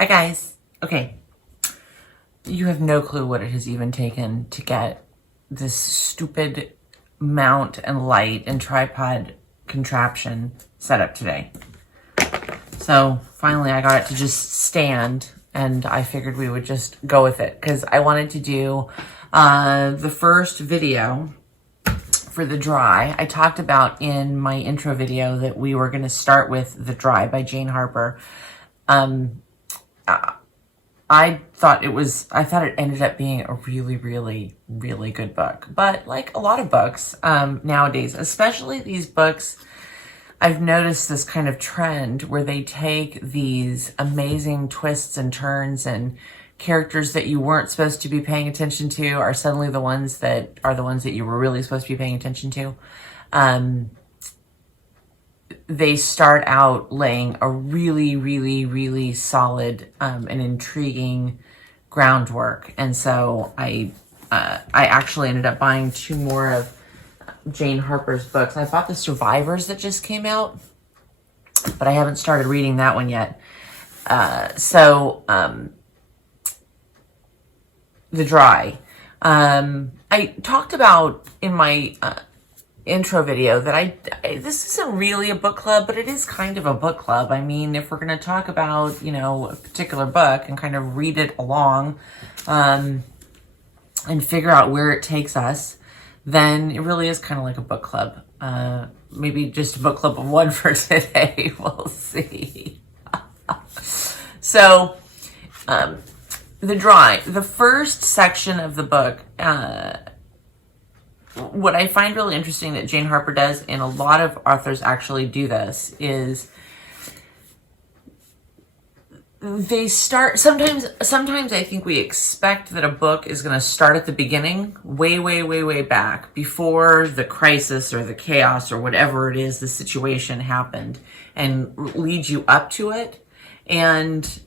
Hi guys. Okay, you have no clue what it has even taken to get this stupid mount and light and tripod contraption set up today. So finally I got it to just stand, and I figured we would just go with it because I wanted to do the first video for The Dry. I talked about in my intro video that we were going to start with The Dry by Jane Harper. I thought it ended up being a really, really, really good book. But like a lot of books nowadays, especially these books, I've noticed this kind of trend where they take these amazing twists and turns, and characters that you weren't supposed to be paying attention to are suddenly the ones that you were really supposed to be paying attention to. They start out laying a really, really, really solid and intriguing groundwork. And so I actually ended up buying 2 more of Jane Harper's books. I bought The Survivors that just came out, but I haven't started reading that one yet. The Dry. I talked about in my intro video that this isn't really a book club, but it is kind of a book club. I mean, if we're going to talk about, a particular book and kind of read it along and figure out where it takes us, then it really is kind of like a book club. Maybe just a book club of 1 for today. We'll see. So, The Dry, the first section of the book, what I find really interesting that Jane Harper does, and a lot of authors actually do this, is they start, sometimes I think we expect that a book is going to start at the beginning, way back, before the crisis or the chaos or whatever it is, the situation happened, and lead you up to it. And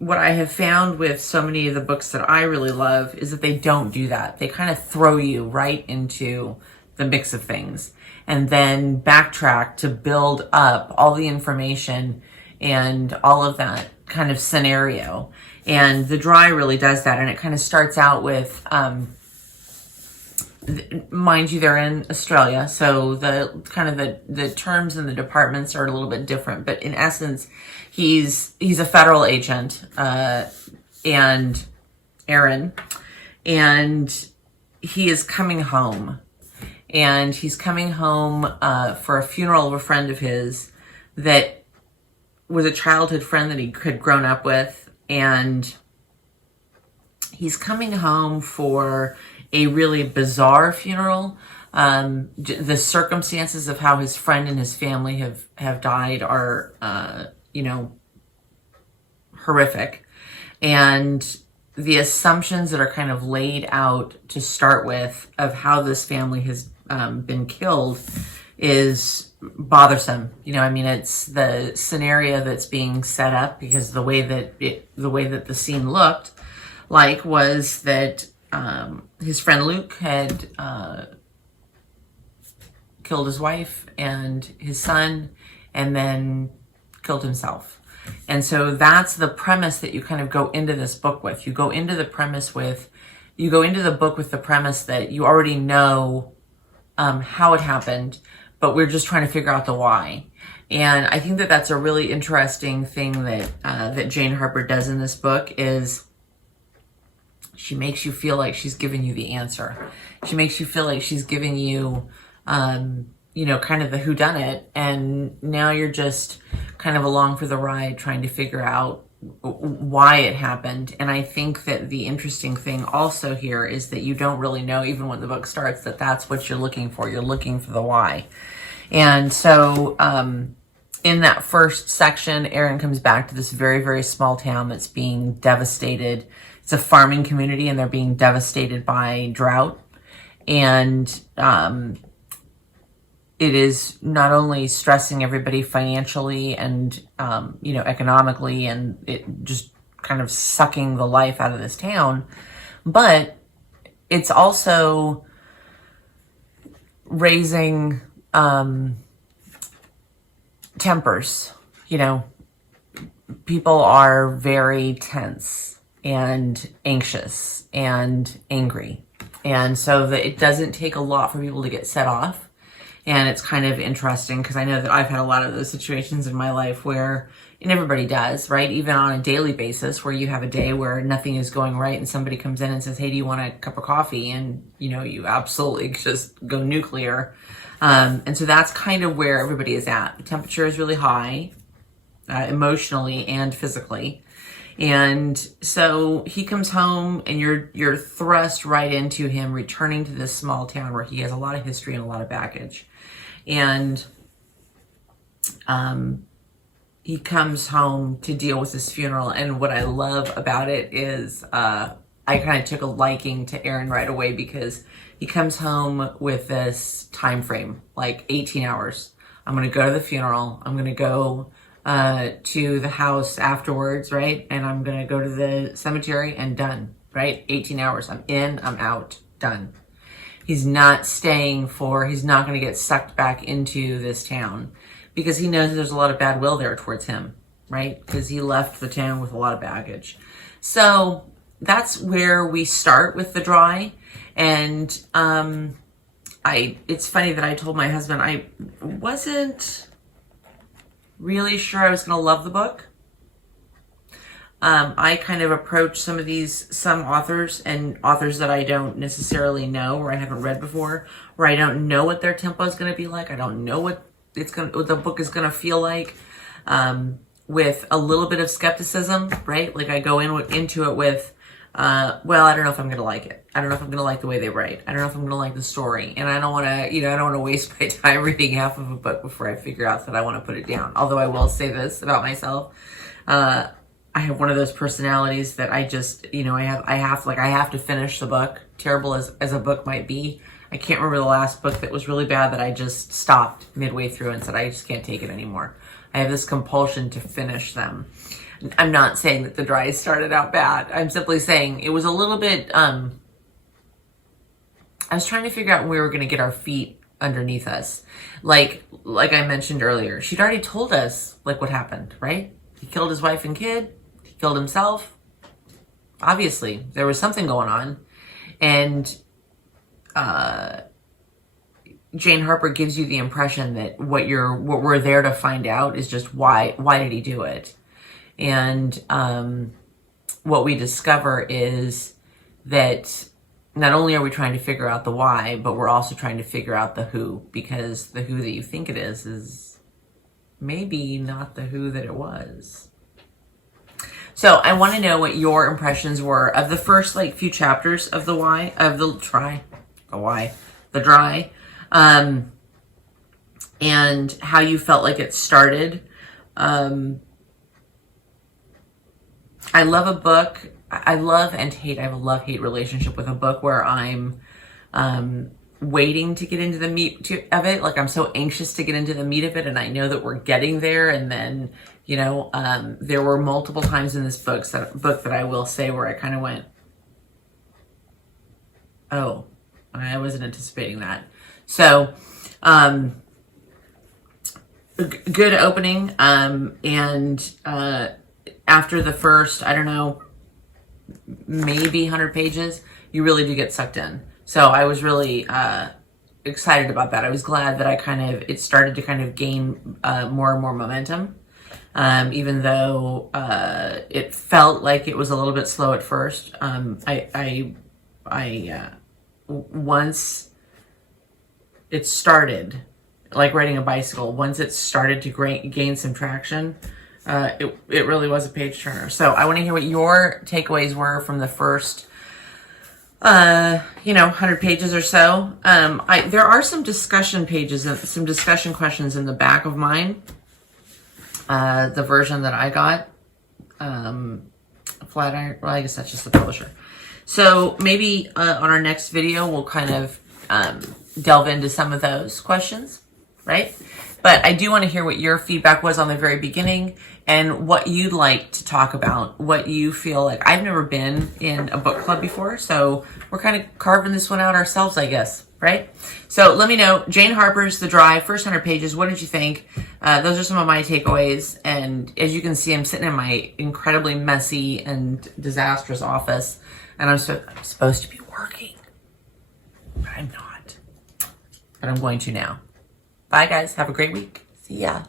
what I have found with so many of the books that I really love is that they don't do that. They kind of throw you right into the mix of things and then backtrack to build up all the information and all of that kind of scenario. And The Dry really does that. And it kind of starts out with, mind you, they're in Australia, so the kind of the terms and the departments are a little bit different, but in essence, he's a federal agent, and Aaron, and he is coming home, and he's coming home for a funeral of a friend of his that was a childhood friend that he had grown up with, and he's coming home for a really bizarre funeral. The circumstances of how his friend and his family have died are, horrific. And the assumptions that are kind of laid out to start with of how this family has been killed is bothersome. It's the scenario that's being set up, because the way that the scene looked like was that his friend Luke had killed his wife and his son, and then killed himself. And so that's the premise that you kind of go into this book with. You go into the book with the premise that you already know how it happened, but we're just trying to figure out the why. And I think that that's a really interesting thing that Jane Harper does in this book, is she makes you feel like she's giving you the answer. She makes you feel like she's giving you, kind of the whodunit, and now you're just kind of along for the ride trying to figure out why it happened. And I think that the interesting thing also here is that you don't really know, even when the book starts, that that's what you're looking for. You're looking for the why. And so in that first section, Aaron comes back to this very, very small town that's being devastated. It's a farming community, and they're being devastated by drought. And it is not only stressing everybody financially and, economically, and it just kind of sucking the life out of this town, but it's also raising tempers. people are very tense and anxious and angry. And so that it doesn't take a lot for people to get set off. And it's kind of interesting because I know that I've had a lot of those situations in my life where, and everybody does, right? Even on a daily basis where you have a day where nothing is going right and somebody comes in and says, hey, do you want a cup of coffee? And, you know, you absolutely just go nuclear. And so that's kind of where everybody is at. The temperature is really high, emotionally and physically. And so he comes home and you're thrust right into him returning to this small town where he has a lot of history and a lot of baggage. And he comes home to deal with his funeral. And what I love about it is I kind of took a liking to Aaron right away because he comes home with this time frame, like 18 hours. I'm going to go to the funeral. I'm going to go to the house afterwards, right? And I'm going to go to the cemetery and done, right? 18 hours. I'm in, I'm out, done. He's not staying he's not going to get sucked back into this town because he knows there's a lot of bad will there towards him, right? Because he left the town with a lot of baggage. So that's where we start with the dry. And it's funny that I told my husband I wasn't really sure I was going to love the book. I kind of approach some authors and authors that I don't necessarily know or I haven't read before, where I don't know what their tempo is going to be like. I don't know what the book is going to feel like, with a little bit of skepticism, right? Like I go into it with, well, I don't know if I'm going to like it. I don't know if I'm going to like the way they write. I don't know if I'm going to like the story. And I don't want to, I don't want to waste my time reading half of a book before I figure out that I want to put it down. Although I will say this about myself. I have one of those personalities that I just, I have to finish the book. Terrible as a book might be. I can't remember the last book that was really bad that I just stopped midway through and said, I just can't take it anymore. I have this compulsion to finish them. I'm not saying that the dry started out bad. I'm simply saying it was a little bit, I was trying to figure out when we were going to get our feet underneath us. Like I mentioned earlier, she'd already told us what happened, right? He killed his wife and kid. He killed himself. Obviously, there was something going on. And Jane Harper gives you the impression that what we're there to find out is just why did he do it? And what we discover is that not only are we trying to figure out the why, but we're also trying to figure out the who, because the who that you think it is maybe not the who that it was. So I want to know what your impressions were of the first few chapters of the why, of the dry, and how you felt like it started. I love a book. I love and hate. I have a love-hate relationship with a book where I'm waiting to get into the meat of it. Like I'm so anxious to get into the meat of it, and I know that we're getting there. And then, there were multiple times in this book that I will say where I kind of went, oh, I wasn't anticipating that. So, good opening. And after the first, I don't know, maybe 100 pages, you really do get sucked in. So I was really excited about that. I was glad that it started to kind of gain more and more momentum. Even though it felt like it was a little bit slow at first. Once it started, like riding a bicycle, once it started to gain some traction, it really was a page turner. So I want to hear what your takeaways were from the first 100 pages or so. There are some discussion pages and some discussion questions in the back of mine. The version that I got, Flatiron, well, I guess that's just the publisher. So maybe on our next video, we'll kind of delve into some of those questions, right? But I do want to hear what your feedback was on the very beginning and what you'd like to talk about, what you feel like. I've never been in a book club before, so we're kind of carving this one out ourselves, I guess. right? So let me know. Jane Harper's The Drive, first 100 pages. What did you think? Those are some of my takeaways. And as you can see, I'm sitting in my incredibly messy and disastrous office. And I'm supposed to be working. But I'm not. But I'm going to now. Bye, guys. Have a great week. See ya.